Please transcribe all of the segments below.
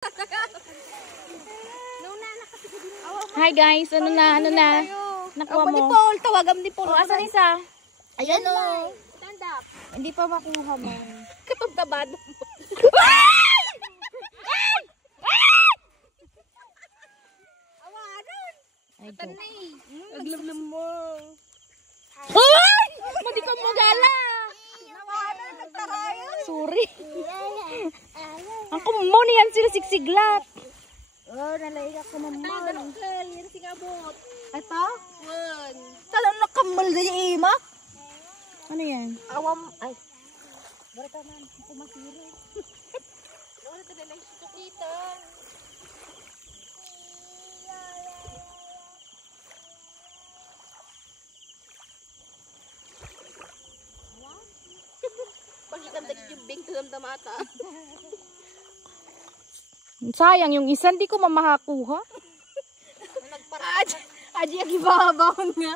Hi guys, ano na? Nakuha mo? Ni Paul, tawagam ni Paul. Asan isa? Ayan o. Stand up. Hindi pa makuha mo. Kapag tabado mo. Ay, joke. Naglamlam mo. Hoy! Madi ka mo gala. Nawanan, nagtarayo. Sorry. Ang kumaw niyan sila sigsiglat. Oh, nalaiyak ko naman. Uncle, yan si Kabot. Ito? One. Talang nakamal na yung ima. Ano yan? Awam, ay. Barita man, ako masiri. Wala ka na lang kita. Pagkikanta yung bing sa damdamata. Sayang yung isa, hindi ko mamahakuha. Aji ang ibabaw nga.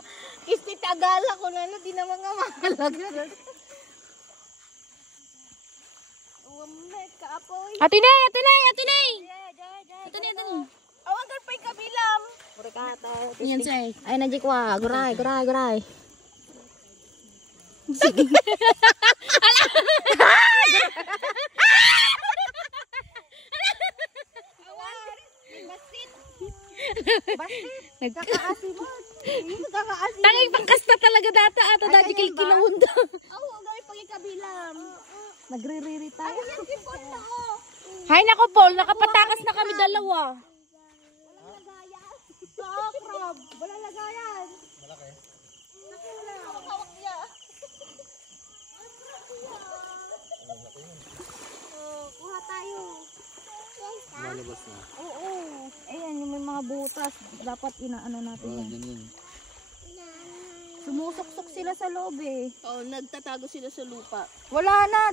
Kisti tagala ko na, di naman nga mahalaga. Uwamay ka apoy. Ate Nay! Ito na. Awang ka pa'y kabilam. Yan say. Ay, najikwa. Guray. Sige. Tangay pangkasta talaga data ato dati kay kinawunda. Ako, gawin pag ikabilam. Nagre-riri tayo. Hay nako Paul, nakapatakas na kami dalawa. Crab. Walang lagayan. Malaki. Hawak niya. Kuha tayo. Lalabas na. Oo. Ayan yung may mga butas. Dapat inaano natin yan. Ganyan. Sumusuksok sila sa loob eh. Oh, nagtatago sila sa lupa. Wala na.